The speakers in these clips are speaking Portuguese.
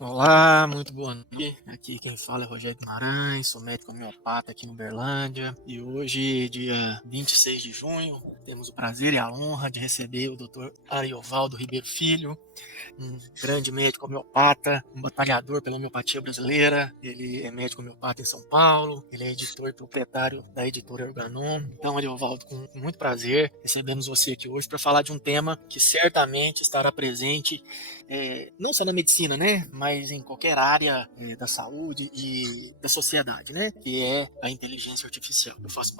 Olá, muito boa noite. Aqui quem fala é Rogério Guimarães, sou médico homeopata aqui no Uberlândia. E hoje, dia 26 de junho, temos o prazer e a honra de receber o Dr. Ariovaldo Ribeiro Filho, um grande médico homeopata, um batalhador pela homeopatia brasileira. Ele é médico homeopata em São Paulo, ele é editor e proprietário da editora Organon. Então, Ariovaldo, com muito prazer, recebemos você aqui hoje para falar de um tema que certamente estará presente, não só na medicina, né, mas em qualquer área da saúde e da sociedade, né, que é a inteligência artificial. Eu faço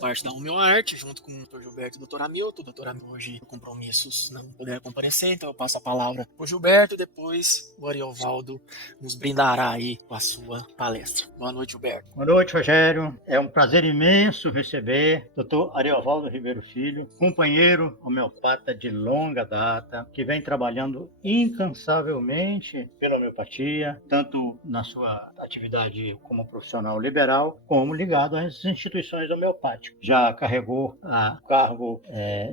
parte da HomeoArt, junto com o Dr. Gilberto e o Dr. Hamilton. O Dr. Hamilton hoje, por compromissos, não puder comparecer, então eu passo a palavra para o Gilberto e depois o Ariovaldo nos brindará aí com a sua palestra. Boa noite, Gilberto. Boa noite, Rogério. É um prazer imenso receber o Dr. Ariovaldo Ribeiro Filho, companheiro homeopata de longa data, que vem trabalhando incansavelmente pela homeopatia, tanto na sua atividade como profissional liberal, como ligado às instituições homeopáticas. Já carregou o cargo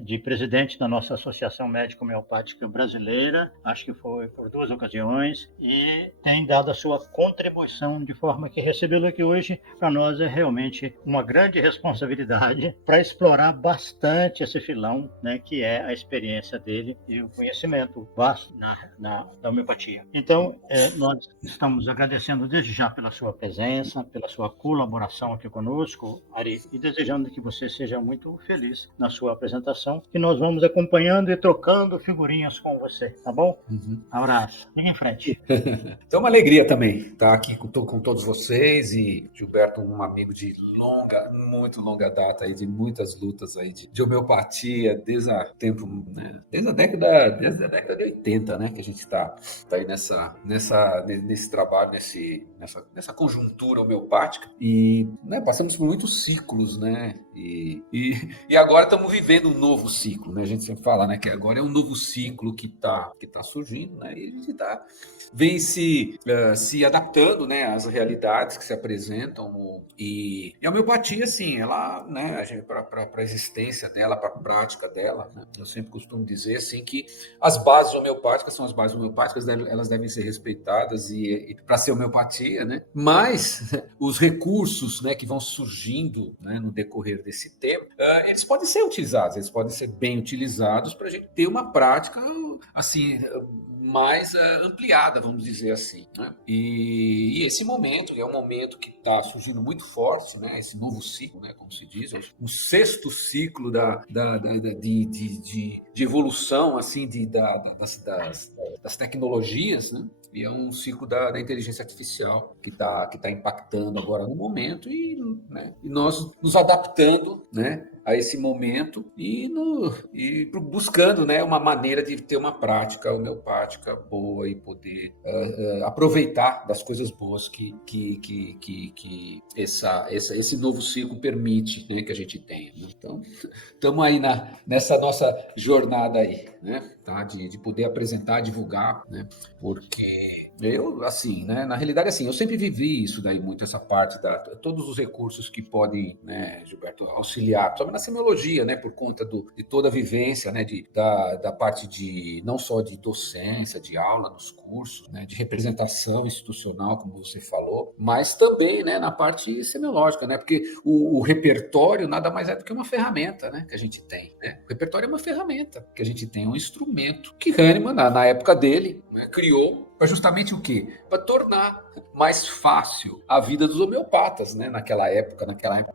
de presidente da nossa Associação Médica Homeopática Brasileira, acho que foi por 2 ocasiões, e tem dado a sua contribuição de forma que recebê-lo aqui hoje, para nós, é realmente uma grande responsabilidade para explorar bastante esse filão, né, que é a experiência dele e o conhecimento vasto da homeopatia. Então, nós estamos agradecendo desde já pela sua presença, pela sua colaboração aqui conosco, Ari, e desejando que você seja muito feliz na sua apresentação, e nós vamos acompanhando e trocando figurinhas com você, tá bom? Abraço. Fique em frente. Então é uma alegria também estar aqui com todos vocês, e Gilberto, um amigo de muito longa data, aí, de muitas lutas aí de homeopatia, desde a tempo, né, desde a década de 80, né, que a gente está aí nesse trabalho, nessa conjuntura homeopática, e, né, passamos por muitos ciclos, né, e agora estamos vivendo um novo ciclo, né, a gente sempre fala, né, que agora é um novo ciclo que tá surgindo, né, e a gente vem se adaptando, né, às realidades que se apresentam, e a homeopatia, assim, ela, né, para a existência dela, para a prática dela, né, eu sempre costumo dizer, assim, que as bases homeopáticas são as bases homeopáticas, elas devem ser respeitadas e para ser homeopatia, né, mas os recursos, né, que vão surgindo, né, no decorrer desse tempo, eles podem ser utilizados, eles podem ser bem utilizados para a gente ter uma prática, assim, mais ampliada, vamos dizer assim, né? E esse momento é um momento que está surgindo muito forte, né? Esse novo ciclo, né? Como se diz, o sexto ciclo de evolução, assim, das tecnologias, né? E é um ciclo da inteligência artificial que tá impactando agora no momento, né, e nós nos adaptando, né, a esse momento e buscando, né, uma maneira de ter uma prática homeopática boa e poder aproveitar das coisas boas que esse novo ciclo permite, né, que a gente tenha. Né? Então, estamos aí nessa nossa jornada aí, né, tá? De poder apresentar, divulgar, né? Porque eu, assim, né, na realidade, assim, eu sempre vivi isso daí, muito essa parte todos os recursos que podem, né, Gilberto, auxiliar, principalmente na semiologia, né, por conta de toda a vivência, né, da parte não só de docência, de aula nos cursos, né, de representação institucional, como você falou, mas também, né, na parte semiológica, né, porque o repertório nada mais é do que uma ferramenta, né, que a gente tem, né? O repertório é uma ferramenta que a gente tem, um instrumento que Hahnemann, na época dele, né, criou para justamente o quê? Para tornar mais fácil a vida dos homeopatas, né? Naquela época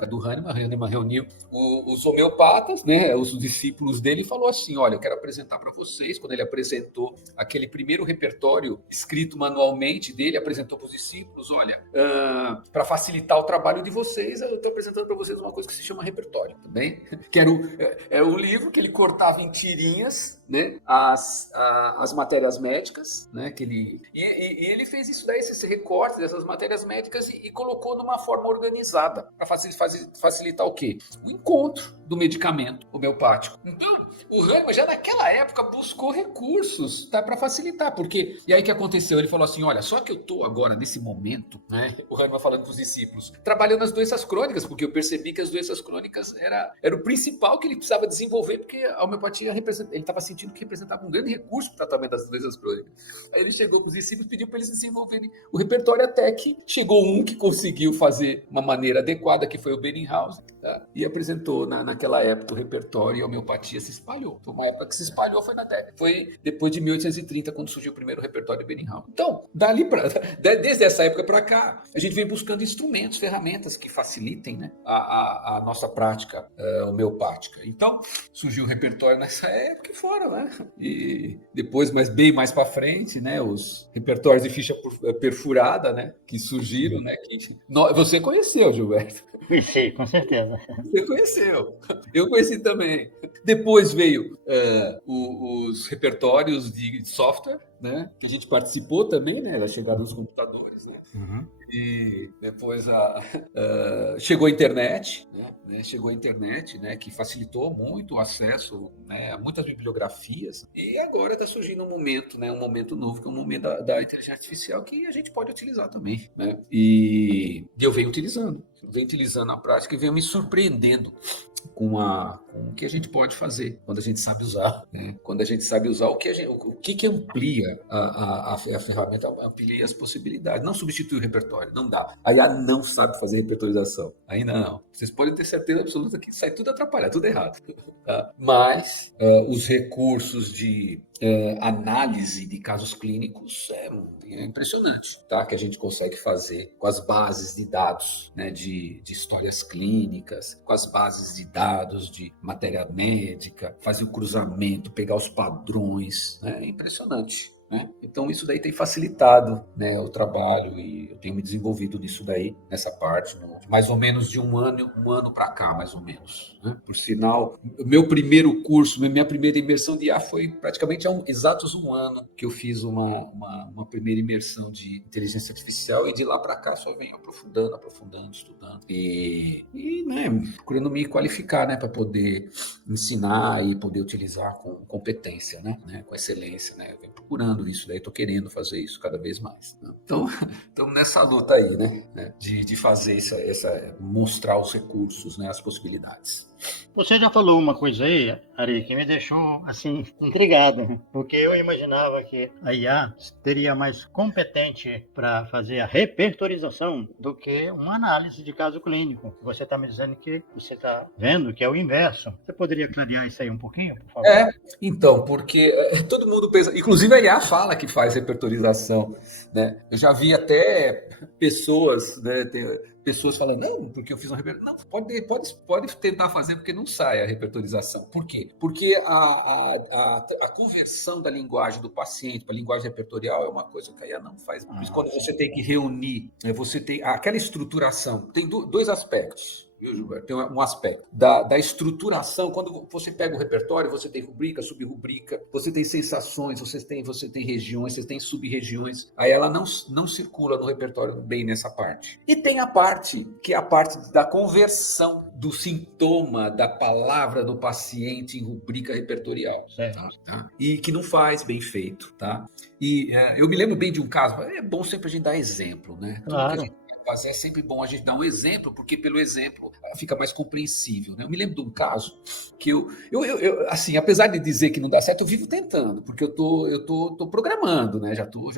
do Hahnemann reuniu os homeopatas, né? Os discípulos dele, e falou assim: olha, eu quero apresentar para vocês. Quando ele apresentou aquele primeiro repertório escrito manualmente dele, apresentou para os discípulos: olha, para facilitar o trabalho de vocês, eu estou apresentando para vocês uma coisa que se chama repertório, tá bem? Que era o livro que ele cortava em tirinhas, né, as matérias médicas, né, e ele fez isso daí, esse recorte dessas matérias médicas, e colocou numa forma organizada para facilitar o quê? O encontro do medicamento homeopático. Então, O Hahnemann já naquela época buscou recursos, tá, para facilitar, porque e aí o que aconteceu? Ele falou assim, olha, só que eu tô agora nesse momento, né? O Hahnemann falando com os discípulos, trabalhando nas doenças crônicas, porque eu percebi que as doenças crônicas era o principal que ele precisava desenvolver, porque a homeopatia ele estava sentindo que representava um grande recurso para o tratamento das doenças crônicas. Aí ele chegou com os discípulos e pediu para eles desenvolverem o repertório, até que chegou um que conseguiu fazer uma maneira adequada, que foi o Benninghaus, tá? E apresentou naquela época o repertório, e a homeopatia se espalhou. Foi uma época que se espalhou, foi depois de 1830, quando surgiu o primeiro repertório de Benninghaus. Então, desde essa época para cá, a gente vem buscando instrumentos, ferramentas que facilitem, né, a nossa prática homeopática. Então, surgiu o repertório nessa época e fora, né? E depois, mas bem mais para frente, né, os repertórios de ficha perfurada, né, que surgiram, né, você conheceu, Gilberto? Conheci, com certeza. Você conheceu. Eu conheci também. Depois veio os repertórios de software, né, que a gente participou também, né, da chegada dos computadores, né? Uhum. E depois chegou a internet, né? Chegou a internet, né? Que facilitou muito o acesso, né? A muitas bibliografias. E agora está surgindo um momento, né? Um momento novo, que é o momento da inteligência artificial, que a gente pode utilizar também, né? E eu venho utilizando na prática e venho me surpreendendo com o que a gente pode fazer quando a gente sabe usar, né? Quando a gente sabe usar o que amplia a ferramenta, amplia as possibilidades. Não substitui o repertório, não dá. A IA não sabe fazer repertorização, ainda não. Vocês podem ter certeza absoluta que sai tudo atrapalhado, tudo errado. Tá? Mas os recursos de análise de casos clínicos é impressionante, tá? Que a gente consegue fazer com as bases de dados, né? De histórias clínicas, com as bases de dados de matéria médica, fazer o cruzamento, pegar os padrões, né? É impressionante. Né? Então isso daí tem facilitado, né, o trabalho, e eu tenho me desenvolvido nisso daí, nessa parte, mais ou menos de um ano para cá, mais ou menos, né? Por sinal, o meu primeiro curso, minha primeira imersão de IA foi praticamente há exatos um ano que eu fiz uma primeira imersão de inteligência artificial, e de lá para cá só venho aprofundando, estudando e né, procurando me qualificar, né, para poder ensinar e poder utilizar com competência, né, com excelência, né? Eu venho procurando isso daí, estou querendo fazer isso cada vez mais, né? Então, estamos nessa luta aí, né? De fazer mostrar os recursos, né? As possibilidades. Você já falou uma coisa aí, Ari, que me deixou assim intrigado, porque eu imaginava que a IA teria mais competente para fazer a repertorização do que uma análise de caso clínico. Você está me dizendo que você está vendo que é o inverso. Você poderia clarear isso aí um pouquinho, por favor? Então, porque todo mundo pensa, inclusive a IA fala que faz repertorização, né? Eu já vi até pessoas, né, pessoas falando, não, porque eu fiz uma repertorização. Não, pode tentar fazer, porque não sai a repertorização. Por quê? Porque a conversão da linguagem do paciente para a linguagem repertorial é uma coisa que a IA não faz. Por isso, quando você tem que reunir, você tem aquela estruturação, tem dois aspectos. Viu, Gilberto? Tem um aspecto da estruturação. Quando você pega o repertório, você tem rubrica, subrubrica, você tem sensações, você tem regiões, você tem sub-regiões. Aí ela não circula no repertório bem nessa parte. E tem a parte, que é a parte da conversão do sintoma, da palavra do paciente em rubrica repertorial. Tá? E que não faz bem feito. Tá? E eu me lembro bem de um caso, é bom sempre a gente dar exemplo, né? Claro. É sempre bom a gente dar um exemplo, porque pelo exemplo fica mais compreensível, né? Eu me lembro de um caso que eu assim, apesar de dizer que não dá certo, eu vivo tentando, porque eu tô programando, né? Já tô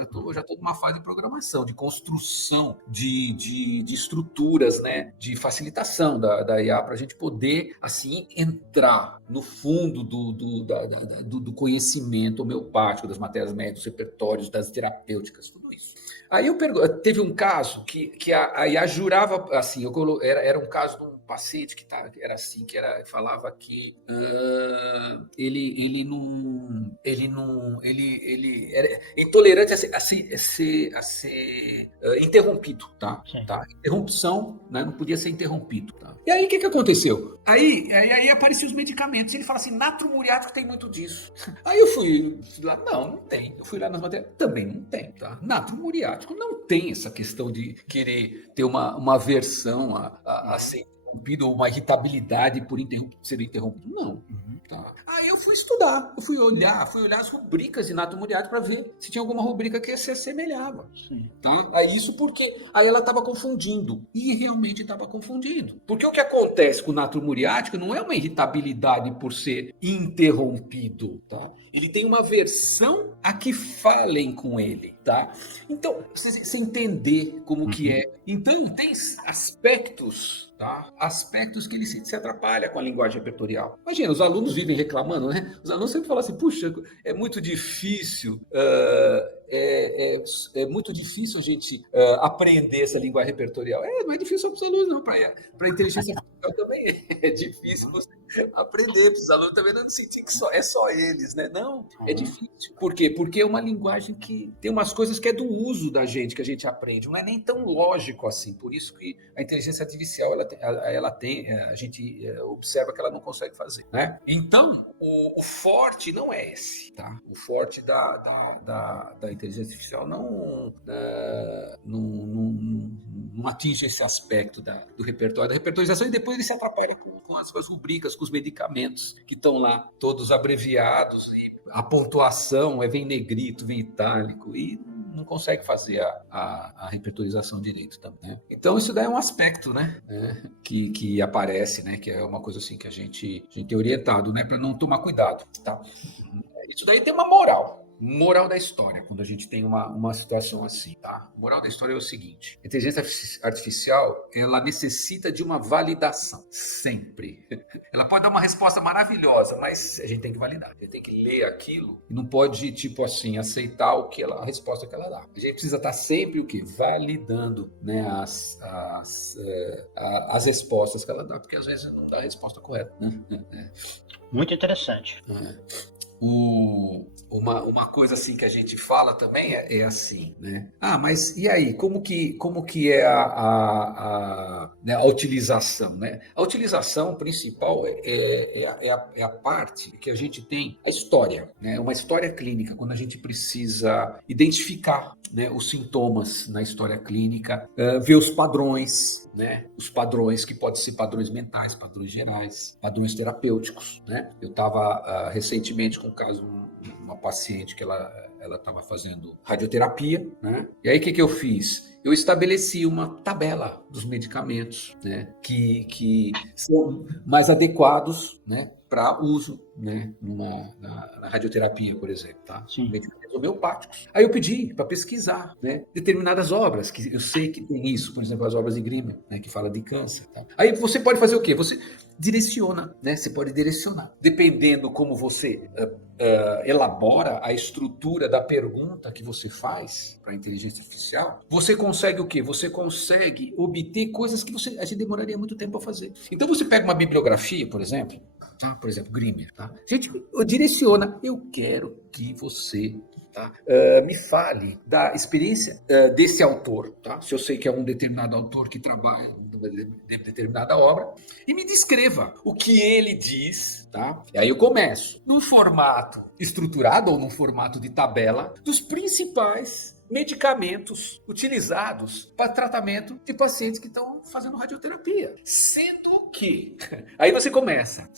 numa fase de programação, de construção de estruturas, né? De facilitação da IA, para a gente poder assim entrar no fundo do conhecimento homeopático, das matérias médicas, dos repertórios, das terapêuticas, tudo isso. Aí teve um caso que a IA jurava, assim, era um caso de um paciente que era assim, falava que ele era intolerante a ser interrompido, tá? Interrupção, né? Não podia ser interrompido, tá? E aí o que aconteceu? Aí apareciam os medicamentos, ele fala assim, natro muriático tem muito disso. Aí eu fui lá, não tem. Eu fui lá nas matérias, também não tem, tá? Natro muriático não tem essa questão de querer ter uma versão a ser interrompido, ou uma irritabilidade por ser interrompido. Não. Tá. Aí eu fui estudar, eu fui olhar as rubricas de Nato Muriático para ver se tinha alguma rubrica que se assemelhava. Sim. Tá? Aí isso porque aí ela estava confundindo. E realmente estava confundindo. Porque o que acontece com o natro muriático não é uma irritabilidade por ser interrompido. Tá? Ele tem uma aversão a que falem com ele. Tá? Então, você entender como que é. Então, tem aspectos, tá? Aspectos que ele se atrapalha com a linguagem repertorial. Imagina, os alunos vivem reclamando, né? Os alunos sempre falam assim, puxa, é muito difícil, é muito difícil a gente aprender essa linguagem repertorial. Não é difícil só para os alunos, não. Para a inteligência artificial também é difícil você aprender. Para os alunos também não sentir que é só eles, né? Não, é difícil. Por quê? Porque é uma linguagem que tem umas coisas que é do uso da gente, que a gente aprende. Não é nem tão lógico assim. Por isso que a inteligência artificial, a gente observa que ela não consegue fazer, né? Então, o forte não é esse, tá? O forte da inteligência artificial não atinge esse aspecto do repertório, da repertorização, e depois ele se atrapalha com as rubricas, com os medicamentos que estão lá, todos abreviados, e a pontuação vem negrito, vem itálico, e não consegue fazer a repertorização direito também, né? Então isso daí é um aspecto, né, que aparece, né, que é uma coisa assim que a gente é orientado, né, para não tomar cuidado, tá? Isso daí tem uma moral da história, quando a gente tem uma situação assim, tá? Moral da história é o seguinte: a inteligência artificial, ela necessita de uma validação, sempre. Ela pode dar uma resposta maravilhosa, mas a gente tem que validar, a gente tem que ler aquilo e não pode, tipo assim, aceitar a resposta que ela dá. A gente precisa estar sempre o quê? Validando, né, as respostas que ela dá, porque às vezes não dá a resposta correta, né? Muito interessante. Uma coisa assim que a gente fala também é assim, né? Mas e aí, como que é né, a utilização, né? A utilização principal é a parte que a gente tem, a história, né? Uma história clínica, quando a gente precisa identificar, né, os sintomas na história clínica, ver os padrões, né? Os padrões que podem ser padrões mentais, padrões gerais, padrões terapêuticos, né? Eu estava recentemente com um caso, uma paciente que ela estava fazendo radioterapia, né? E aí o que eu fiz? Eu estabeleci uma tabela dos medicamentos, né, que são mais adequados, né, para uso, né, na radioterapia, por exemplo, tá? Sim. Medicamentos homeopáticos. Aí eu pedi para pesquisar, né, determinadas obras, que eu sei que tem isso, por exemplo, as obras de Grima, né, que fala de câncer. Tá? Aí você pode fazer o quê? Você direciona, né? Você pode direcionar. Dependendo como você elabora a estrutura da pergunta que você faz para a inteligência artificial, você consegue o quê? Você consegue obter coisas que a gente demoraria muito tempo a fazer. Então você pega uma bibliografia, por exemplo, tá? Por exemplo, Grimmer, tá? A gente direciona. Eu quero que você me fale da experiência desse autor, tá? Se eu sei que é um determinado autor que trabalha em determinada obra, e me descreva o que ele diz, tá? E aí eu começo num formato estruturado ou num formato de tabela dos principais medicamentos utilizados para tratamento de pacientes que estão fazendo radioterapia. Sendo que, aí você começa,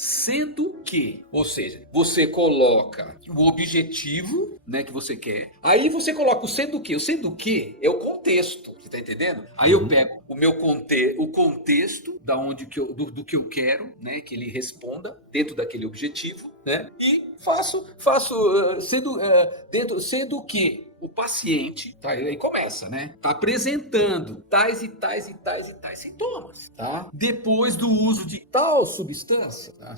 ou seja, você coloca o objetivo, né, que você quer, aí você coloca o sendo que. O sendo que é o contexto, você está entendendo? Aí eu pego o contexto do que eu quero, né, que ele responda dentro daquele objetivo, né, e faço sendo que o paciente, tá? Aí começa, né? Tá apresentando tais e tais e tais e tais sintomas, tá? Depois do uso de tal substância, tá?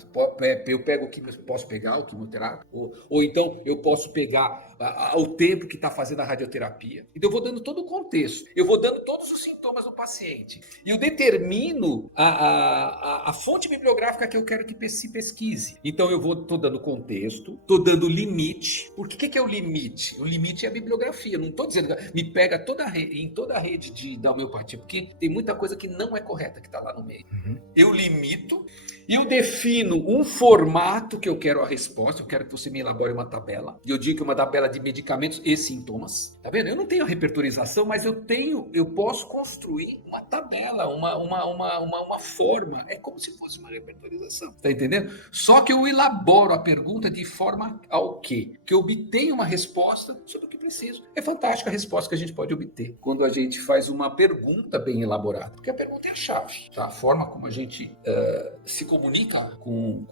Eu pego posso pegar o quimioterápico, ou então eu posso pegar o tempo que está fazendo a radioterapia. Então eu vou dando todo o contexto, eu vou dando todos os sintomas do paciente, e eu determino a fonte bibliográfica que eu quero que se pesquise. Então eu tô dando contexto, tô dando limite. Porque o que é o limite? O limite é a bibliografia bibliografia. Não estou dizendo que me pega em toda a rede da homeopatia, porque tem muita coisa que não é correta que está lá no meio. Eu limito e eu defino um formato que eu quero a resposta. Eu quero que você me elabore uma tabela. E eu digo que uma tabela de medicamentos e sintomas. Tá vendo? Eu não tenho a repertorização, mas eu posso construir uma tabela, uma forma. É como se fosse uma repertorização. Tá entendendo? Só que eu elaboro a pergunta de forma ao quê? Que eu obtenha uma resposta sobre o que preciso. É fantástica a resposta que a gente pode obter quando a gente faz uma pergunta bem elaborada. Porque a pergunta é a chave. Tá? A forma como a gente se comunica com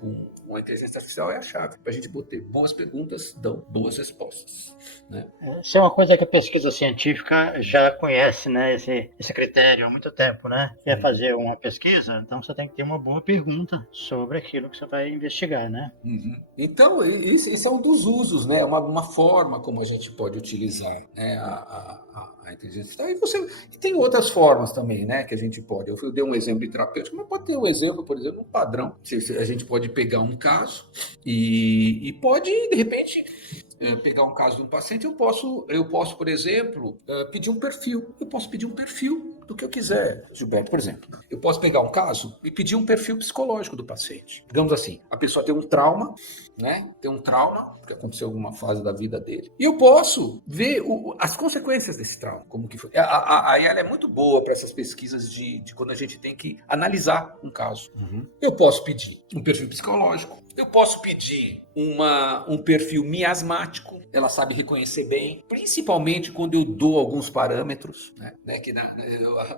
a inteligência artificial é a chave. Para a gente ter boas perguntas, dão boas respostas. Né? Isso é uma coisa que a pesquisa científica já conhece, né? Esse critério há muito tempo, né? Quer fazer uma pesquisa, então você tem que ter uma boa pergunta sobre aquilo que você vai investigar, né? Uhum. Então, esse é um dos usos, né? Uma forma como a gente pode utilizar, né? A inteligência artificial. E tem outras formas também, né? Que a gente pode. Eu dei um exemplo de terapêutico, mas pode ter um exemplo, por exemplo, um padrão. A gente pode pegar um caso e pode, de repente, pegar um caso de um paciente. Eu posso, por exemplo, pedir um perfil. Eu posso pedir um perfil do que eu quiser, Gilberto, por exemplo. Eu posso pegar um caso e pedir um perfil psicológico do paciente. Digamos assim, a pessoa tem um trauma, né? Tem um trauma, porque aconteceu alguma fase da vida dele. E eu posso ver as consequências desse trauma, como que foi. Aí ela é muito boa para essas pesquisas de quando a gente tem que analisar um caso. Eu posso pedir um perfil psicológico, eu posso pedir um perfil miasmático, ela sabe reconhecer bem, principalmente quando eu dou alguns parâmetros, né?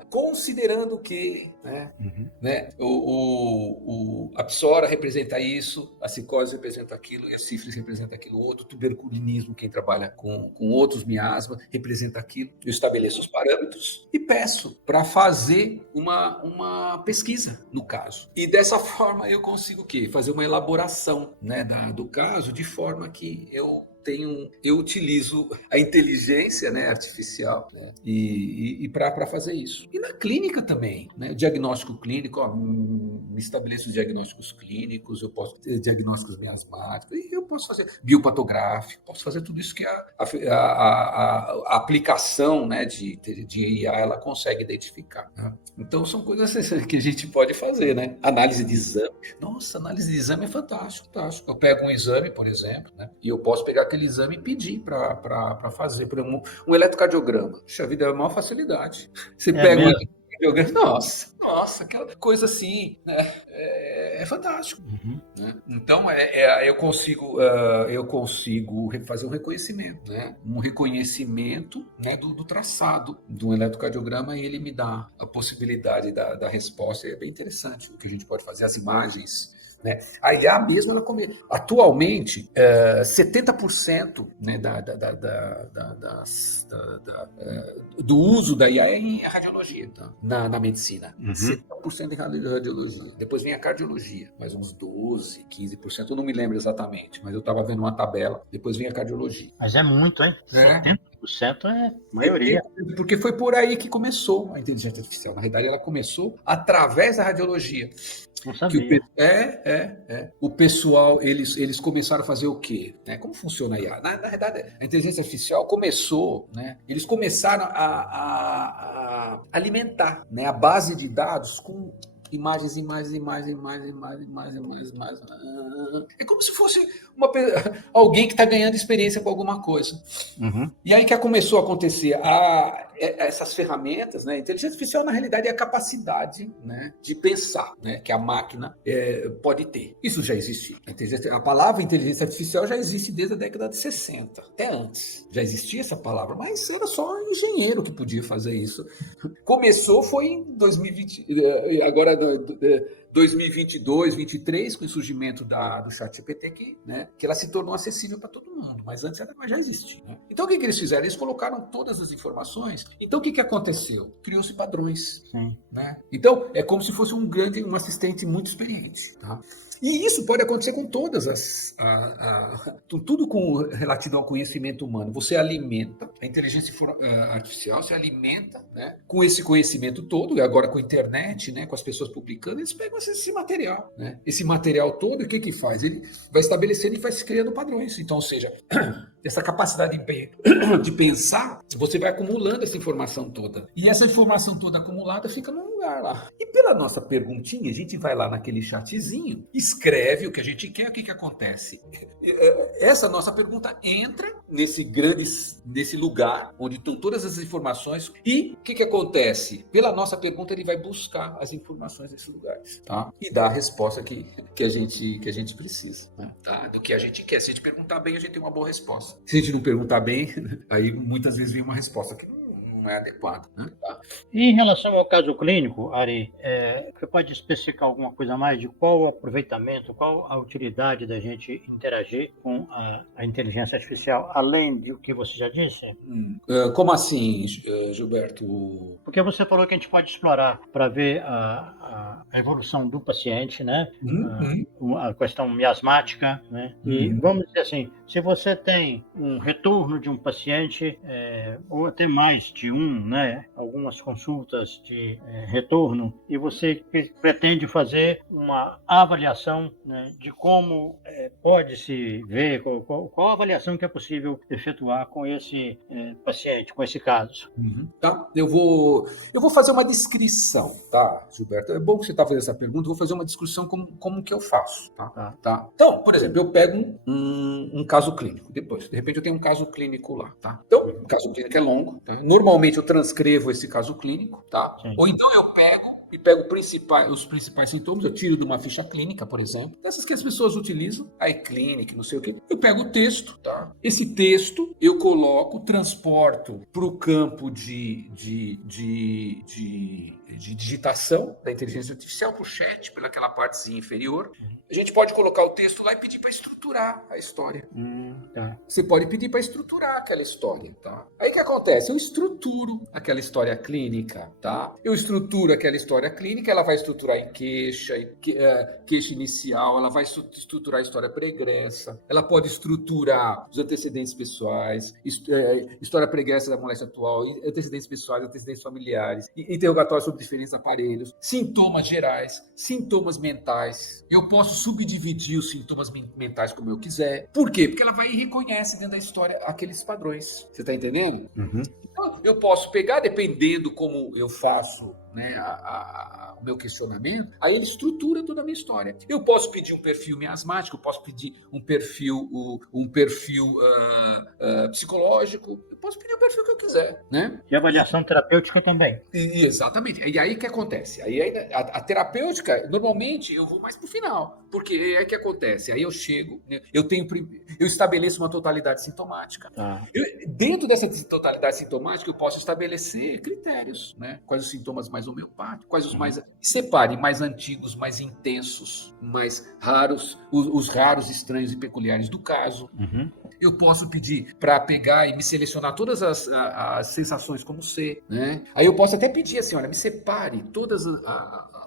Considerando que né, a psora representa isso, a psicose representa aquilo, e a sífilis representa aquilo outro, o tuberculinismo, quem trabalha com outros miasmas, representa aquilo. Eu estabeleço os parâmetros e peço para fazer uma pesquisa no caso. E dessa forma eu consigo o quê? Fazer uma elaboração, né, do caso, de forma que eu utilizo a inteligência, né, artificial, né, e para fazer isso. E na clínica também, né, diagnóstico clínico, me estabeleço diagnósticos clínicos, eu posso ter diagnósticos miasmáticos, e eu posso fazer biopatográfico, posso fazer tudo isso que a aplicação, né, de IA ela consegue identificar. Né? Então são coisas que a gente pode fazer, né? Análise de exame. Nossa, análise de exame é fantástico. Eu pego um exame, por exemplo, né, e eu posso pegar aquele exame e pedir para fazer, por exemplo, um eletrocardiograma. Puxa vida, é a maior facilidade. Você pega um eletrocardiograma, nossa, aquela coisa assim, né? É fantástico. Né? Então, eu consigo fazer um reconhecimento, né? Um reconhecimento, né, do traçado do eletrocardiograma, e ele me dá a possibilidade da resposta. É bem interessante o que a gente pode fazer, as imagens. Né? A IA mesmo, atualmente, 70% né, do uso da IA é em radiologia, tá? na medicina. 70% em radiologia. Depois vem a cardiologia, mais uns 12%, 15%, eu não me lembro exatamente, mas eu estava vendo uma tabela. Depois vem a cardiologia. Mas é muito, hein? 70% é a maioria. Porque foi por aí que começou a inteligência artificial. Na realidade, ela começou através da radiologia. Não sabia. O pessoal, eles começaram a fazer o quê? Né? Como funciona a IA? Na verdade, a inteligência artificial começou, né? Eles começaram a alimentar, né, a base de dados com imagens. É como se fosse alguém que está ganhando experiência com alguma coisa. E aí que começou a acontecer essas ferramentas, né? A inteligência artificial, na realidade, é a capacidade, né, de pensar, né, que a máquina pode ter. Isso já existia. A palavra inteligência artificial já existe desde a década de 60, até antes. Já existia essa palavra, mas era só um engenheiro que podia fazer isso. Começou, foi em 2020, agora 2022, 2023, com o surgimento do ChatGPT, que ela se tornou acessível para todo mundo, mas antes ela já existia. Né? Então o que eles fizeram? Eles colocaram todas as informações. Então o que aconteceu? Criou-se padrões. Né? Então é como se fosse um assistente muito experiente. Tá? E isso pode acontecer com todas Então, tudo relativo ao conhecimento humano, você alimenta a inteligência artificial, você alimenta, né, com esse conhecimento todo, e agora com a internet, né, com as pessoas publicando, eles pegam esse material, né? Esse material todo, o que faz? Ele vai estabelecendo e vai se criando padrões. Então, ou seja, essa capacidade de pensar, você vai acumulando essa informação toda. E essa informação toda acumulada fica num lugar lá. E pela nossa perguntinha, a gente vai lá naquele chatzinho, escreve o que a gente quer, o que acontece? Essa nossa pergunta entra nesse lugar onde estão todas as informações, e o que acontece? Pela nossa pergunta, ele vai buscar as informações desses lugares, tá? E dá a resposta que a gente precisa, né? Tá? Do que a gente quer. Se a gente perguntar bem, a gente tem uma boa resposta. Se a gente não perguntar bem, aí muitas vezes vem uma resposta que não é adequada, né? Tá? E em relação ao caso clínico, Ari, você pode especificar alguma coisa mais de qual o aproveitamento, qual a utilidade da gente interagir com a inteligência artificial, além do que você já disse? Como assim, Gilberto? Porque você falou que a gente pode explorar para ver a evolução do paciente, né? A questão miasmática, né? E vamos dizer assim, se você tem um retorno de um paciente, ou até mais de né? Algumas consultas de retorno, e você pretende fazer uma avaliação, né, de como pode se ver, qual a avaliação que é possível efetuar com esse paciente, com esse caso. Tá? Eu vou fazer uma descrição, tá, Gilberto? É bom que você está fazendo essa pergunta, eu vou fazer uma descrição como que eu faço, tá? Então, por exemplo, eu pego um caso clínico, depois, de repente eu tenho um caso clínico lá, tá? Então, o caso clínico é longo, tá? Normalmente eu transcrevo esse caso clínico, tá? Sim. Ou então eu pego os principais sintomas, eu tiro de uma ficha clínica, por exemplo, dessas que as pessoas utilizam, a iClinic, não sei o quê. Eu pego o texto, tá? Esse texto eu transporto para o campo de digitação da inteligência artificial, para o chat, pelaquela partezinha inferior. A gente pode colocar o texto lá e pedir para estruturar a história. Tá. Você pode pedir para estruturar aquela história, tá? Aí o que acontece? Eu estruturo aquela história clínica, tá? Eu estruturo aquela história clínica, ela vai estruturar em queixa inicial, ela vai estruturar a história pregressa, ela pode estruturar os antecedentes pessoais, história pregressa da moléstia atual, antecedentes pessoais, antecedentes familiares, interrogatório sobre diferentes aparelhos, sintomas gerais, sintomas mentais. Eu posso subdividir os sintomas mentais como eu quiser. Por quê? Porque ela vai e reconhece dentro da história aqueles padrões. Você está entendendo? Então, eu posso pegar, dependendo como eu faço, né, o meu questionamento, aí ele estrutura toda a minha história. Eu posso pedir um perfil miasmático, eu posso pedir um perfil psicológico, eu posso pedir o perfil que eu quiser, né? E avaliação terapêutica também. Exatamente. E aí o que acontece? Aí a terapêutica, normalmente, eu vou mais pro final. Porque aí o que acontece? Aí eu chego, né, eu estabeleço uma totalidade sintomática. Dentro dessa totalidade sintomática, eu posso estabelecer critérios, né? Quais os sintomas mais homeopáticos, quais os mais... Separe mais antigos, mais intensos, mais raros, os raros, estranhos e peculiares do caso. Eu posso pedir para pegar e me selecionar todas as sensações como C, né? Aí eu posso até pedir assim, olha, me separe todos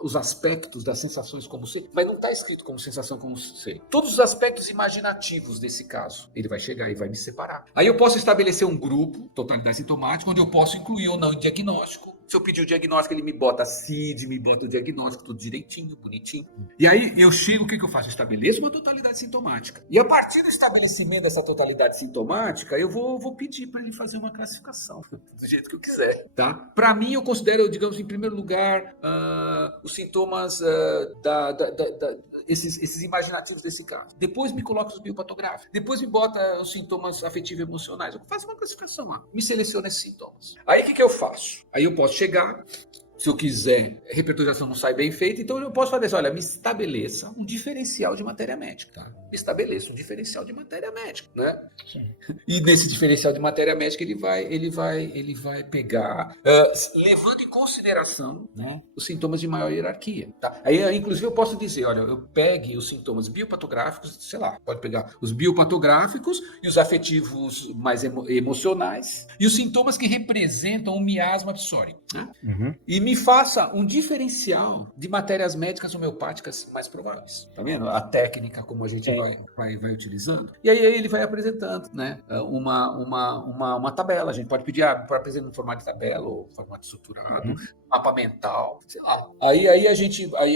os aspectos das sensações como C, mas não está escrito como sensação como C. Todos os aspectos imaginativos desse caso, ele vai chegar e vai me separar. Aí eu posso estabelecer um grupo, totalidade sintomática, onde eu posso incluir ou não o diagnóstico. Se eu pedir o diagnóstico, ele me bota a CID, me bota o diagnóstico, tudo direitinho, bonitinho. E aí eu chego, o que eu faço? Eu estabeleço uma totalidade sintomática. E a partir do estabelecimento dessa totalidade sintomática, eu vou pedir para ele fazer uma classificação, do jeito que eu quiser, tá? Para mim, eu considero, digamos, em primeiro lugar, os sintomas esses imaginativos desse caso. Depois me coloca os biopatográficos. Depois me bota os sintomas afetivo-emocionais. Eu faço uma classificação lá. Me seleciono esses sintomas. Aí o que eu faço? Aí eu posso chegar, se eu quiser, a repertorização não sai bem feita, então eu posso fazer assim, olha, me estabeleça um diferencial de matéria médica, tá? Me estabeleça um diferencial de matéria médica, né? Sim. E nesse diferencial de matéria médica ele vai pegar, levando em consideração, né, os sintomas de maior hierarquia, tá? Aí, inclusive, eu posso dizer, olha, eu pegue os sintomas biopatográficos, sei lá, pode pegar os biopatográficos e os afetivos mais emocionais e os sintomas que representam o miasma psórico, né? E me faça um diferencial de matérias médicas homeopáticas mais prováveis. Tá vendo? A técnica como a gente vai utilizando. E aí ele vai apresentando, né? Uma tabela. A gente pode pedir para apresentar no formato de tabela ou formato estruturado, mapa mental, sei lá. Aí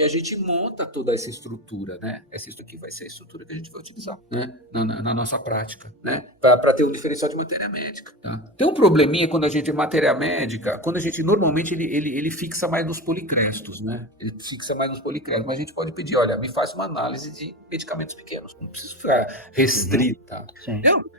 a gente monta toda essa estrutura, né? Essa aqui vai ser a estrutura que a gente vai utilizar, né? Na nossa prática, né? Para ter um diferencial de matéria médica, tá? Tem um probleminha quando a gente é matéria médica, quando a gente normalmente ele fixa mais nos policrestos, né? Ele fixa mais nos policrestos, mas a gente pode pedir, olha, me faz uma análise de medicamentos pequenos, não preciso ficar restrita.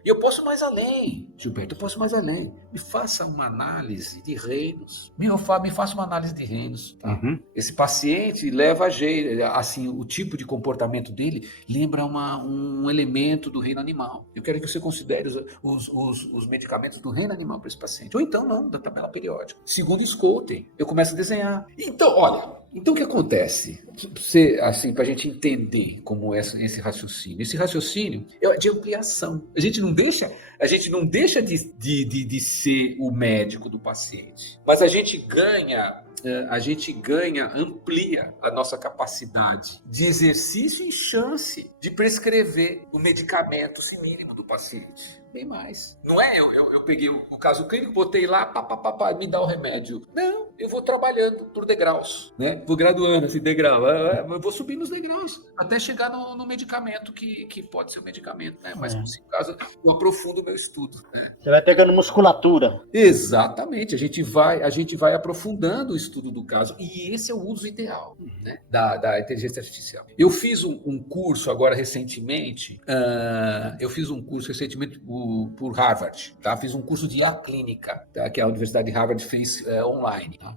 Eu posso mais além, Gilberto, eu posso mais além. Me faça uma análise de reinos. Me faça uma análise de reinos, tá? Esse paciente leva a jeito, assim, o tipo de comportamento dele lembra um elemento do reino animal. Eu quero que você considere os medicamentos do reino animal para esse paciente. Ou então não, da tabela periódica. Segundo Scholten, eu começo a desenhar. Então, olha, o que acontece? Assim, para a gente entender como é esse raciocínio. Esse raciocínio é de ampliação. A gente não deixa de ser o médico do paciente, mas a gente amplia a nossa capacidade de exercício e chance de prescrever o medicamento mínimo do paciente. Bem mais. Não é eu peguei o caso clínico, botei lá, me dá o remédio. Não, eu vou trabalhando por degraus, né? Vou graduando esse degrau, eu vou subindo os degraus até chegar no medicamento que pode ser o medicamento, né? Mas nesse caso eu aprofundo o meu estudo, né? Você vai pegando musculatura. Exatamente, a gente vai aprofundando o estudo do caso e esse é o uso ideal, né, da inteligência artificial. Eu fiz um curso agora recentemente, por Harvard, tá? Fiz um curso de IA clínica, tá? Que a Universidade de Harvard fez online. Tá?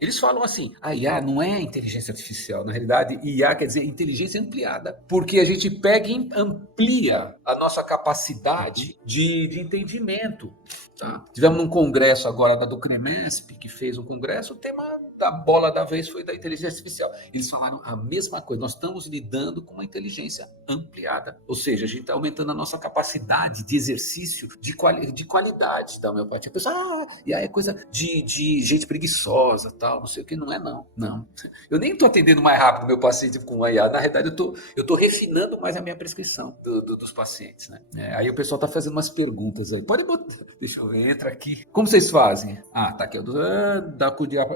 Eles falam assim, a IA não é inteligência artificial, na realidade IA quer dizer inteligência ampliada, porque a gente pega e amplia a nossa capacidade de entendimento. Tá? Tivemos um congresso agora do CREMESP, que fez um congresso, o tema da bola da vez foi da inteligência artificial. Eles falaram a mesma coisa, nós estamos lidando com uma inteligência ampliada, ou seja, a gente está aumentando a nossa capacidade de exercício de qualidade da homeopatia. A pessoa, e aí é coisa de gente preguiçosa, tal, não sei o que, não é não. Eu nem estou atendendo mais rápido meu paciente com a IA, na realidade eu estou refinando mais a minha prescrição dos pacientes, né? Aí o pessoal está fazendo umas perguntas aí, pode botar, deixa eu ver, entra aqui. Como vocês fazem? Tá aqui,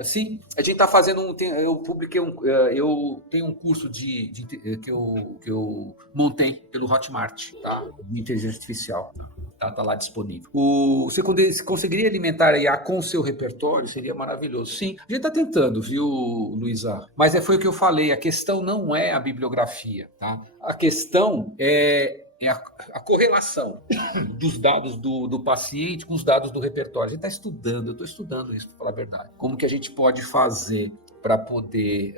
sim, a gente está fazendo eu tenho um curso que eu montei pelo Hotmart, tá? De inteligência artificial. Tá lá disponível. Você conseguiria alimentar a IA com o seu repertório? Seria maravilhoso. Sim, a gente está tentando, viu, Luísa? Mas foi o que eu falei, a questão não é a bibliografia, tá? A questão é a correlação dos dados do paciente com os dados do repertório. A gente está estudando, eu estou estudando isso, para falar a verdade. Como que a gente pode fazer para poder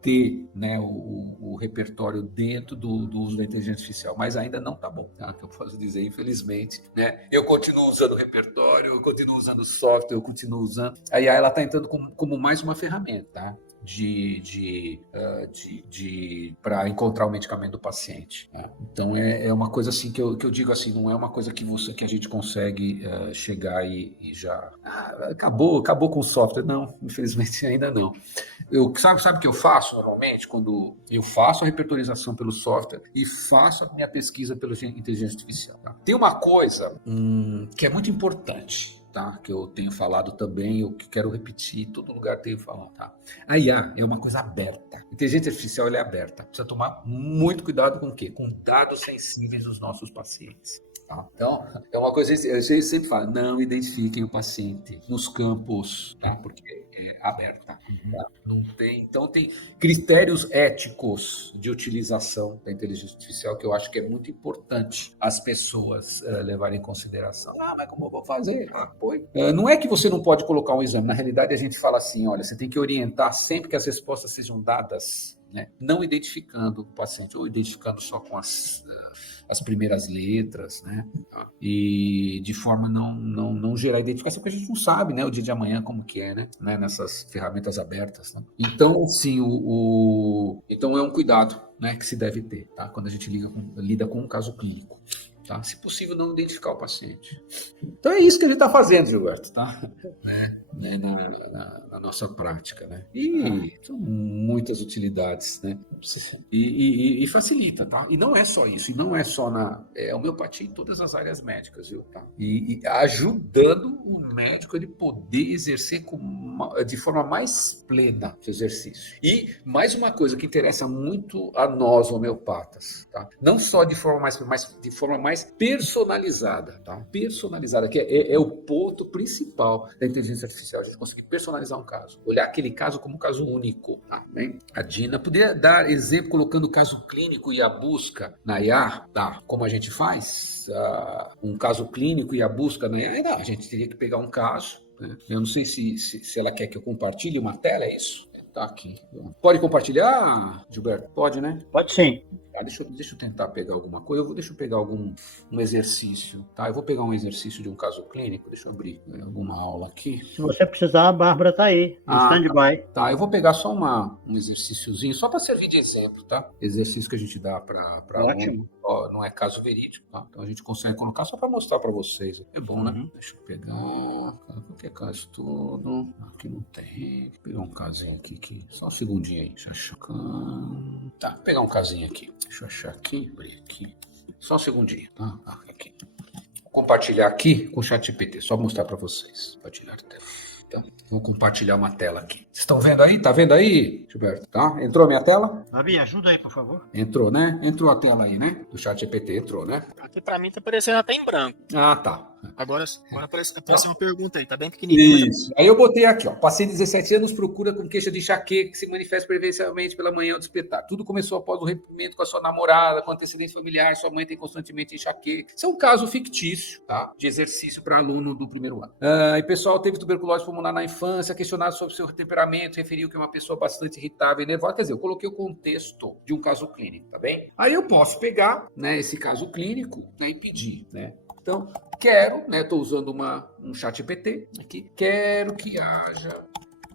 ter, né, o repertório dentro do uso da inteligência artificial, mas ainda não está bom, tá? Que eu posso dizer, infelizmente, né? Eu continuo usando o repertório, eu continuo usando o software, eu continuo usando. A IA ela está entrando como mais uma ferramenta, tá? Para encontrar o medicamento do paciente, né? Então é uma coisa assim que eu digo assim, não é uma coisa que a gente consegue chegar e já acabou com o software, não, infelizmente ainda não. Sabe o que eu faço normalmente quando eu faço a repertorização pelo software e faço a minha pesquisa pela inteligência artificial, tá? Tem uma coisa que é muito importante, tá? Que eu tenho falado também, eu quero repetir, em todo lugar tenho falado, tá? A IA é uma coisa aberta. A inteligência artificial ela é aberta. Precisa tomar muito cuidado com o quê? Com dados sensíveis dos nossos pacientes. Tá? Então, é uma coisa que eu sempre falo, não identifiquem o paciente nos campos, tá? Porque é aberto, tá? Não tem, então tem critérios éticos de utilização da inteligência artificial que eu acho que é muito importante as pessoas levarem em consideração. Mas como eu vou fazer? Não é que você não pode colocar um exame, na realidade a gente fala assim, olha, você tem que orientar sempre que as respostas sejam dadas, né? Não identificando o paciente, ou identificando só com as primeiras letras, né? E de forma não gerar identificação, porque a gente não sabe, né, o dia de amanhã como que é, né? Nessas ferramentas abertas, né? Então, sim, então é um cuidado, né, que se deve ter, tá? Quando a gente lida com um caso clínico. Tá? Se possível, não identificar o paciente. Então é isso que a gente está fazendo, Gilberto. Tá? né, na nossa prática, né? E são muitas utilidades, né? E facilita, tá? E não é só isso, e não é só na homeopatia em todas as áreas médicas, viu? Tá? E ajudando o médico ele poder exercer de forma mais plena esse exercício. E mais uma coisa que interessa muito a nós homeopatas, tá? Não só de forma mais de forma mais personalizada, tá? Personalizada, que é o ponto principal da inteligência artificial, a gente conseguir personalizar um caso, olhar aquele caso como um caso único, tá? Bem, a Dina poderia dar exemplo colocando o caso clínico e a busca na IA, tá? Como a gente faz um caso clínico e a busca na IA, não, a gente teria que pegar um caso, né? Eu não sei se ela quer que eu compartilhe uma tela, é isso? Tá aqui. Pode compartilhar, Gilberto? Pode, né? Pode sim. Deixa eu tentar pegar alguma coisa. Deixa eu pegar um exercício, tá? Eu vou pegar um exercício de um caso clínico. Deixa eu abrir alguma aula aqui. Se você precisar, a Bárbara está aí, em stand-by. Tá, eu vou pegar só um exercíciozinho, só para servir de exemplo, tá? Exercício que a gente dá para Ótimo. Ó, não é caso verídico, tá? Então a gente consegue colocar só para mostrar para vocês. É bom, né? Deixa eu pegar. Qualquer caso todo. Aqui não tem. Vou pegar um casinho aqui. Só um segundinho aí. Deixa eu achar. Tá, vou pegar um casinho aqui. Deixa eu achar aqui. Abrir aqui. Só um segundinho, tá? Aqui. Vou compartilhar aqui com o ChatGPT. Só mostrar para vocês. Compartilhar a tela. Tá? Vou compartilhar uma tela aqui. Vocês estão vendo aí? Tá vendo aí, Gilberto? Tá? Entrou a minha tela? Fabi, ajuda aí, por favor. Entrou, né? Entrou a tela aí, né? Do ChatGPT entrou, né? Aqui pra mim tá aparecendo até em branco. Ah, tá. Agora apareceu uma pergunta aí, tá bem pequenininho. Isso. Aí eu botei aqui, ó. Paciente de 17 anos procura com queixa de enxaqueca que se manifesta preferencialmente pela manhã ao despertar. Tudo começou após o rompimento com a sua namorada, com antecedência familiar, sua mãe tem constantemente enxaqueca. Isso é um caso fictício, tá? De exercício para aluno do primeiro ano. E pessoal teve tuberculose pulmonar na infância, questionado sobre seu temperamento, referiu que é uma pessoa bastante irritável e nervosa. Quer dizer, eu coloquei o contexto de um caso clínico, tá bem? Aí eu posso pegar, né, esse caso clínico, né, e pedir, né? Então, quero, né? Estou usando um chat GPT aqui. Quero que haja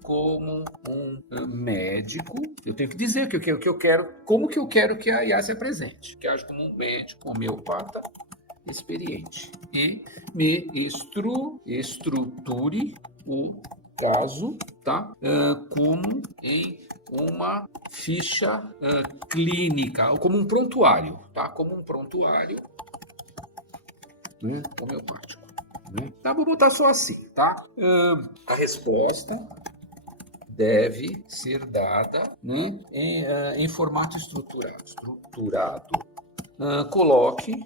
como um médico. Eu tenho que dizer que eu quero, como que eu quero que a IA se apresente. Que haja como um médico homeopata experiente e me estruture o caso, tá? Como em uma ficha clínica, ou como um prontuário, tá? Como um prontuário, né? Homeopático. Né? Tá, vou botar só assim, tá? A resposta deve ser dada, né, em formato estruturado. Coloque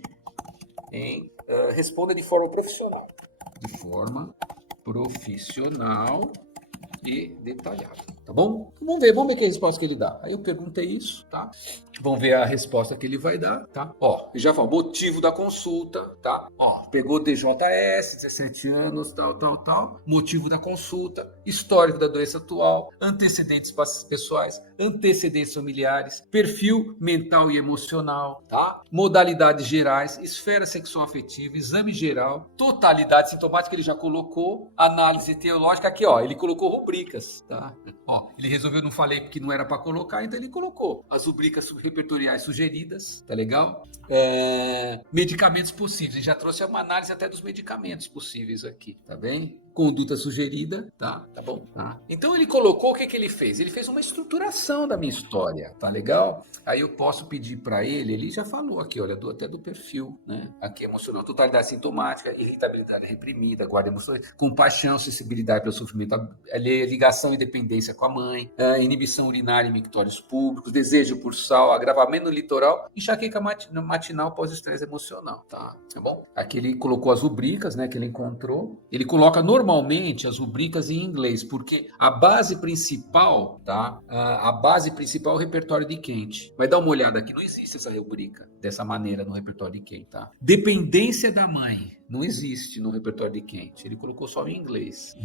responda de forma profissional. De forma profissional e detalhada. Tá bom? Vamos ver que resposta que ele dá. Aí eu perguntei isso, tá? Vamos ver a resposta que ele vai dar, tá? Ó, ele já falou motivo da consulta, tá? Ó, pegou DJS, 17 anos, tal. Motivo da consulta, histórico da doença atual, antecedentes pessoais, antecedentes familiares, perfil mental e emocional, tá? Modalidades gerais, esfera sexual afetiva, exame geral, totalidade sintomática, ele já colocou, análise teológica, aqui, ó, ele colocou rubricas, tá? Ó, ele resolveu, não falei porque não era para colocar, então ele colocou as rubricas repertoriais sugeridas, tá legal? Medicamentos possíveis, ele já trouxe uma análise até dos medicamentos possíveis aqui, tá bem? Conduta sugerida, tá bom? Tá. Então ele colocou, o que ele fez? Ele fez uma estruturação da minha história, tá legal? Aí eu posso pedir para ele já falou aqui, olha, até do perfil, né? Aqui emocional, totalidade sintomática, irritabilidade reprimida, guarda emoções, compaixão, sensibilidade pelo sofrimento, ligação e dependência com a mãe, inibição urinária em mictórios públicos, desejo por sal, agravamento no litoral, enxaqueca matinal pós-estresse emocional, tá bom? Aqui ele colocou as rubricas, né, que ele encontrou, ele coloca normalmente as rubricas em inglês, porque a base principal, tá? A base principal é o repertório de Kent. Vai dar uma olhada aqui, não existe essa rubrica dessa maneira no repertório de Kent, tá? Dependência da mãe não existe no repertório de Kent. Ele colocou só em inglês.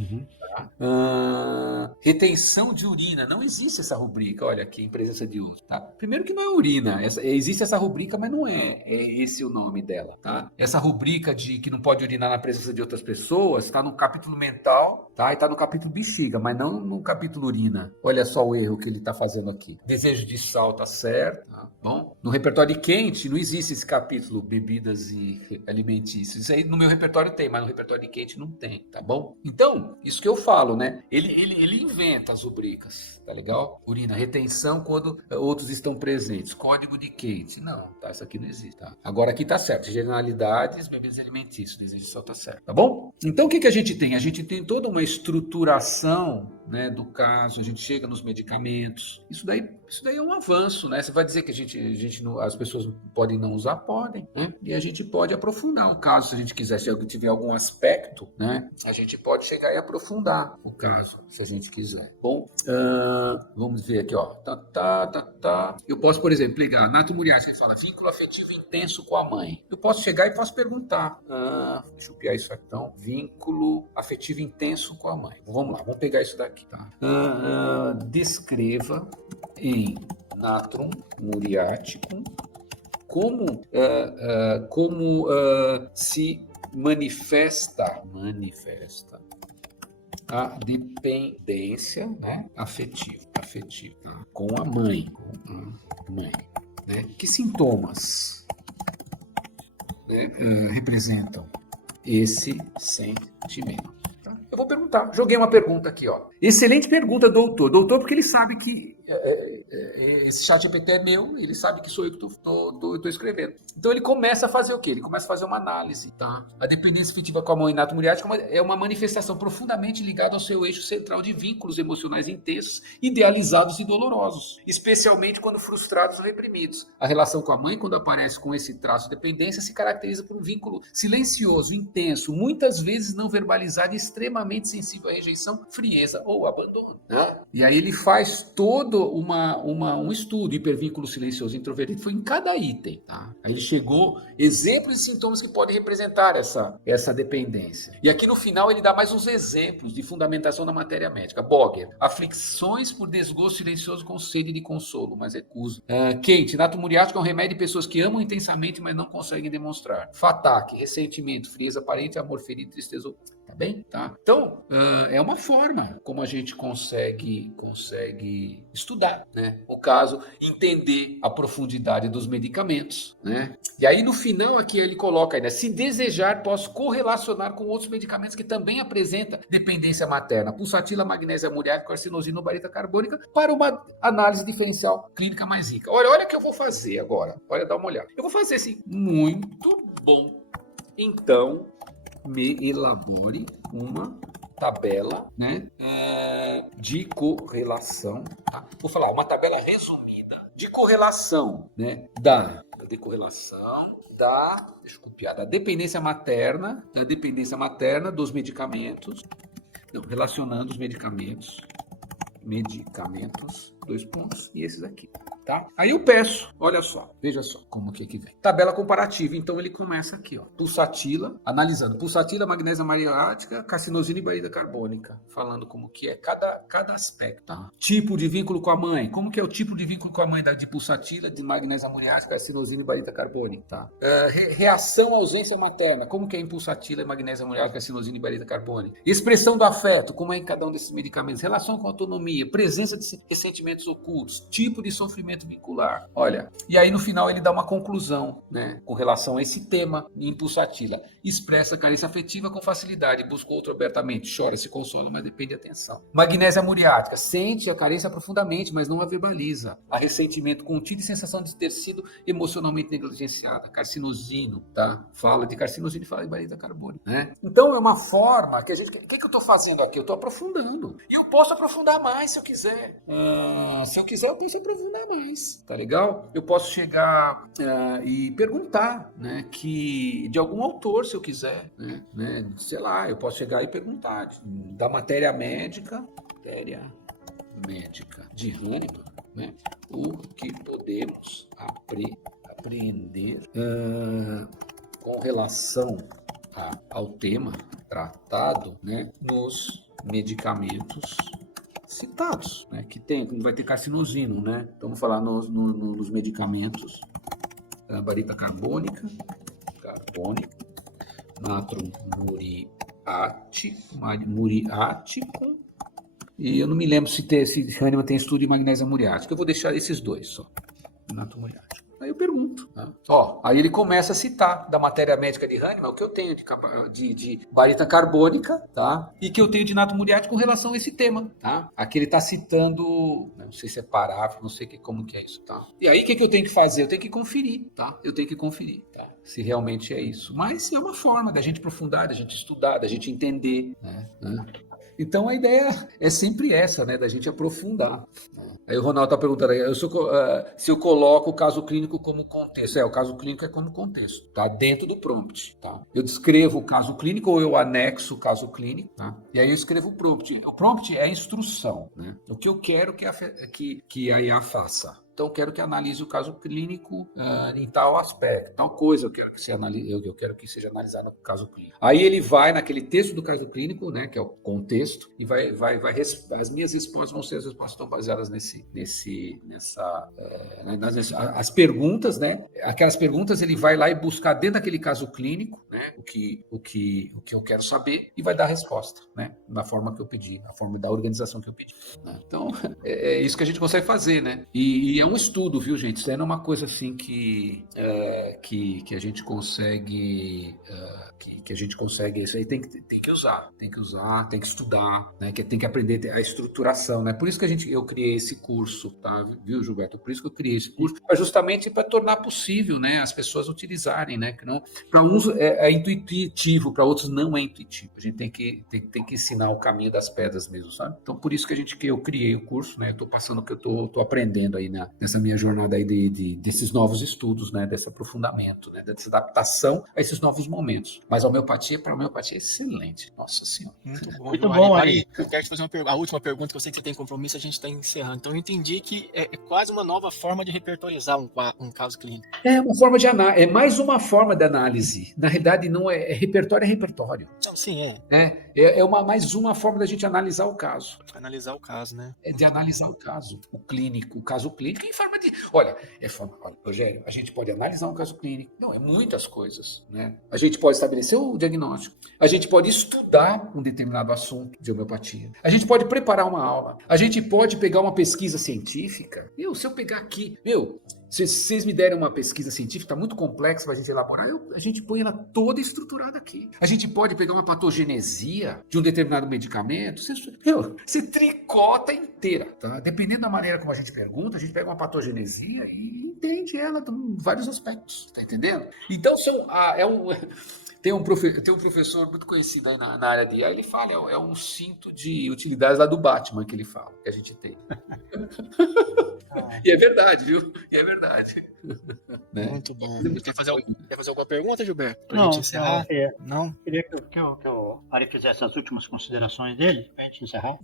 Tá? Retenção de urina, não existe essa rubrica. Olha aqui, em presença de uso. Tá? Primeiro que não é urina. Existe essa rubrica, mas não é esse o nome dela. Tá? Essa rubrica de que não pode urinar na presença de outras pessoas está no capítulo mental, tá? E está no capítulo bexiga, mas não no capítulo urina. Olha só o erro que ele está fazendo aqui. Desejo de sal tá certo, tá bom? No repertório quente não existe esse capítulo bebidas e alimentícios. Isso aí no meu repertório tem, mas no repertório quente não tem, tá bom? Então, isso que eu falo, né? Ele inventa as rubricas, tá legal? Urina, retenção quando outros estão presentes. Código de quente. Não, tá? Isso aqui não existe, tá? Agora aqui tá certo. Generalidades, bebidas alimentícias. Desejo só tá certo, tá bom? Então, o que a gente tem? A gente tem toda uma estruturação, né, do caso, a gente chega nos medicamentos. Isso daí é um avanço, né? Você vai dizer que a gente não, as pessoas podem não usar? Podem, né? E a gente pode aprofundar o caso, se a gente quiser, se tiver algum aspecto, né? A gente pode chegar e aprofundar o caso, se a gente quiser. Bom, vamos ver aqui, ó. Eu posso, por exemplo, pegar Nato Muriaty, que fala vínculo afetivo intenso com a mãe. Eu posso chegar e posso perguntar. Deixa eu piar isso aqui, então. Vínculo afetivo intenso com a mãe. Vamos lá, vamos pegar isso daqui, tá? Descreva em Natrum Muriaticum como se manifesta a dependência, né, afetiva, tá? Com a mãe, né? Que sintomas, né, representam esse sentimento? Eu vou perguntar. Joguei uma pergunta aqui, ó. Excelente pergunta, doutor. Doutor, porque ele sabe que esse chat GPT é meu, ele sabe que sou eu que estou escrevendo. Então ele começa a fazer o quê? Ele começa a fazer uma análise, tá? A dependência afetiva com a mãe Nato Muriaty é uma manifestação profundamente ligada ao seu eixo central de vínculos emocionais intensos, idealizados e dolorosos, especialmente quando frustrados ou reprimidos. A relação com a mãe, quando aparece com esse traço de dependência, se caracteriza por um vínculo silencioso, intenso, muitas vezes não verbalizado e extremamente sensível à rejeição, frieza ou abandono, né? E aí ele faz todo um estudo, hipervínculo silencioso introvertido, foi em cada item, tá? Aí ele chegou, exemplos e sintomas que podem representar essa dependência. E aqui no final ele dá mais uns exemplos de fundamentação da matéria médica. Boger, aflições por desgosto silencioso com sede de consolo, mas recusa. Kate, Nato Muriaty é um remédio de pessoas que amam intensamente, mas não conseguem demonstrar. Fatak, ressentimento, frieza aparente, amor ferido, tristeza. Tá bem? Tá? Então, é uma forma como a gente consegue estudar, né? O caso, entender a profundidade dos medicamentos, né? E aí, no final, aqui ele coloca ainda, se desejar, posso correlacionar com outros medicamentos que também apresentam dependência materna, pulsatila, magnésia muriática, carcinosina, barita carbônica, para uma análise diferencial clínica mais rica. Olha o que eu vou fazer agora. Olha, dá uma olhada. Eu vou fazer assim, muito bom. Então, me elabore uma tabela, né, de correlação, tá? Vou falar uma tabela resumida de correlação, né, da dependência materna, dos medicamentos, relacionando os medicamentos, 2 pontos, e esses aqui, tá? Aí eu peço, olha só, veja só como que aqui vem. Tabela comparativa, então ele começa aqui, ó. Pulsatila, analisando pulsatila, magnésia muriática, carcinosina e barita carbônica, falando como que é cada aspecto, tá? Tipo de vínculo com a mãe, como que é o tipo de vínculo com a mãe de pulsatila, de magnésia muriática, carcinosina e barita carbônica, tá? Reação à ausência materna, como que é em pulsatila, magnésia muriática, carcinosina e barita carbônica. Expressão do afeto, como é em cada um desses medicamentos. Relação com a autonomia, presença de ressentimentos ocultos, tipo de sofrimento vincular. Olha, e aí no final ele dá uma conclusão, né, com relação a esse tema em pulsatila. Expressa carência afetiva com facilidade, busca outro abertamente, chora, se consola, mas depende de atenção. Magnésia muriática, sente a carência profundamente, mas não a verbaliza. Há ressentimento contido e sensação de ter sido emocionalmente negligenciada. Carcinosino, tá? Fala de carcinosino e fala de barita carbônica, né? Então é uma forma que a gente... O que eu estou fazendo aqui? Eu estou aprofundando. E eu posso aprofundar mais se eu quiser. Se eu quiser, eu posso aprofundar mais, tá legal? Eu posso chegar e perguntar, né, que de algum autor, se eu quiser, né, sei lá, eu posso chegar e perguntar da matéria médica de Hahnemann, né, o que podemos aprender com relação ao tema tratado, né, nos medicamentos citados, né, que vai ter carcinosino, né? Então vamos falar nos medicamentos, barita carbônica, natrum muriático, e eu não me lembro se Hahnemann tem estudo de magnésia muriática. Eu vou deixar esses dois só, natrum muriático. Aí eu pergunto. Né? Ó, aí ele começa a citar da matéria médica de Hahnemann o que eu tenho de barita carbônica, tá? E que eu tenho de nato muriático com relação a esse tema, tá? Aqui ele está citando, não sei se é parágrafo, não sei como que é isso, tá? E aí o que eu tenho que fazer? Eu tenho que conferir, tá? Eu tenho que conferir, tá? Se realmente é isso. Mas é uma forma da gente aprofundar, da gente estudar, da gente entender, né? Então a ideia é sempre essa, né? Da gente aprofundar. Aí o Ronaldo está perguntando aí, se eu coloco o caso clínico como contexto. O caso clínico é como contexto, tá? Dentro do prompt, tá? Eu descrevo o caso clínico ou eu anexo o caso clínico, tá? E aí eu escrevo o prompt. O prompt é a instrução, né? O que eu quero que a IA faça. Então, eu quero que analise o caso clínico em tal aspecto, tal coisa eu quero que seja analisado no caso clínico. Aí ele vai naquele texto do caso clínico, né, que é o contexto, e as minhas respostas vão ser as respostas que estão baseadas as perguntas, né? Aquelas perguntas ele vai lá e buscar dentro daquele caso clínico, né, o que eu quero saber e vai dar a resposta, né, na forma que eu pedi, na forma da organização que eu pedi. Né? Então, é isso que a gente consegue fazer, né? E é um estudo, viu, gente? Isso não é uma coisa assim que a gente consegue, que a gente consegue. Isso aí tem que usar, tem que estudar, né? Que tem que aprender a estruturação, né? Por isso que eu criei esse curso, tá? Viu, Gilberto? Por isso que eu criei esse curso, justamente para tornar possível, né? As pessoas utilizarem, né? Para uns é intuitivo, para outros não é intuitivo. A gente tem que ensinar o caminho das pedras mesmo, sabe? Então, por isso que eu criei o curso, né? Eu estou passando o que eu estou aprendendo aí, né? Nessa minha jornada aí desses novos estudos, né? Desse aprofundamento, né? Dessa adaptação a esses novos momentos. Mas a homeopatia, para a homeopatia, é excelente. Nossa Senhora. Muito bom. Muito bom, Ari. Eu quero te fazer a última pergunta, que eu sei que você tem compromisso, a gente está encerrando. Então, eu entendi que é quase uma nova forma de repertorizar um caso clínico. É uma forma de análise, é mais uma forma de análise. Na realidade, não é repertório, é repertório. Então, sim, Mais uma forma da gente analisar o caso. analisar o caso, né? De analisar o caso, o caso clínico em forma de... Olha, Rogério, a gente pode analisar um caso clínico. Não, é muitas coisas, né? A gente pode estabelecer o diagnóstico. A gente pode estudar um determinado assunto de homeopatia. A gente pode preparar uma aula. A gente pode pegar uma pesquisa científica. Se eu pegar aqui, se vocês me derem uma pesquisa científica, está muito complexa para a gente elaborar, a gente põe ela toda estruturada aqui. A gente pode pegar uma patogenesia de um determinado medicamento, você tricota inteira, tá? Dependendo da maneira como a gente pergunta, a gente pega uma patogenesia e entende ela em vários aspectos, tá entendendo? Então, tem um professor muito conhecido aí na área de IA, ele fala, é um cinto de utilidades lá do Batman que ele fala, que a gente tem. E é verdade, viu? E é verdade. Né? Muito bom. Quer fazer alguma pergunta, Gilberto? Pra Não, gente encerrar? não. Queria que o Ari fizesse as últimas considerações dele, pra gente encerrar.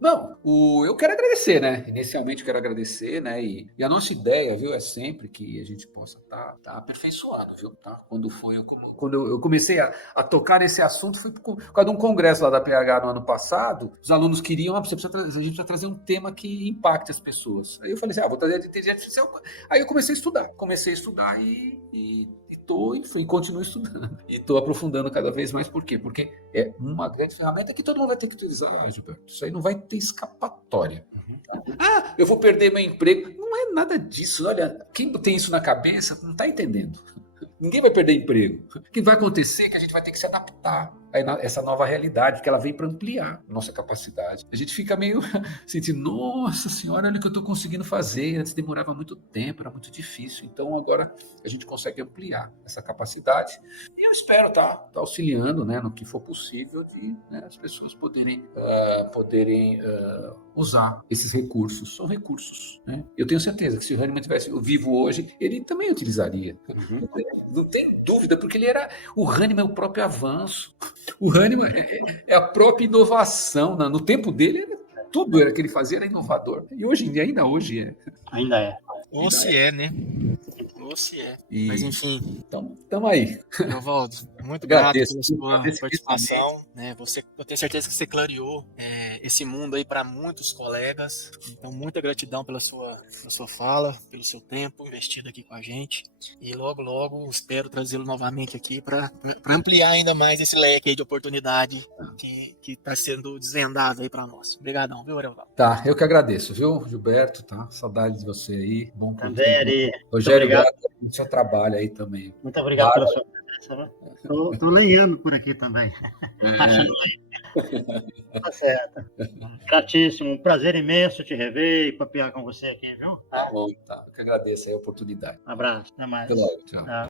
Não, eu quero agradecer, né? Inicialmente eu quero agradecer, né? E a nossa ideia, viu, é sempre que a gente possa tá aperfeiçoando, viu? Tá? Quando eu comecei a tocar nesse assunto, foi por causa de um congresso lá da PH no ano passado. Os alunos queriam, a gente precisa trazer um tema que impacte as pessoas. Aí eu falei assim, vou trazer a inteligência artificial. Aí eu comecei a estudar e continuo estudando. E estou aprofundando cada vez mais. Por quê? Porque é uma grande ferramenta que todo mundo vai ter que utilizar, Gilberto. Isso aí não vai ter escapatória. Eu vou perder meu emprego. Não é nada disso. Olha, quem tem isso na cabeça não está entendendo. Ninguém vai perder emprego. O que vai acontecer é que a gente vai ter que se adaptar a essa nova realidade, porque ela vem para ampliar nossa capacidade. A gente fica meio sentindo, nossa senhora, olha o que eu estou conseguindo fazer. Antes demorava muito tempo, era muito difícil. Então agora a gente consegue ampliar essa capacidade. E eu espero estar auxiliando, né, no que for possível de, né, as pessoas poderem usar esses recursos. São recursos, né? Eu tenho certeza que se o Hahnemann estivesse vivo hoje, ele também utilizaria. Não tem dúvida, porque o Hahnemann é o próprio avanço. O Hahnemann é a própria inovação. No tempo dele, tudo que ele fazia era inovador. E ainda hoje é. Ainda é. Ou se é, né? Ou se é. Mas enfim. Então, estamos aí. Evaldo, Muito grato Agradeço, pela viu, sua agradecimento participação, né? Eu tenho certeza que você clareou esse mundo aí para muitos colegas. Então, muita gratidão pela sua fala, pelo seu tempo investido aqui com a gente. E logo, logo espero trazê-lo novamente aqui para ampliar ainda mais esse leque aí de oportunidade que está sendo desvendado aí para nós. Obrigadão, viu, Ariovaldo? Tá, eu que agradeço, viu, Gilberto, tá? Saudade de você aí. Bom que Também, tem que... Ari. Muito Rogério, obrigado. grato pelo seu trabalho aí também. Muito obrigado pela Bárbara, sua presença. Né? Tô lenhando por aqui também. Achando que tá certo. Gratíssimo. Um prazer imenso te rever e papear com você aqui, viu? tá bom, tá. Eu que agradeço aí a oportunidade. Um abraço. Até mais. Até logo, tchau. Tchau.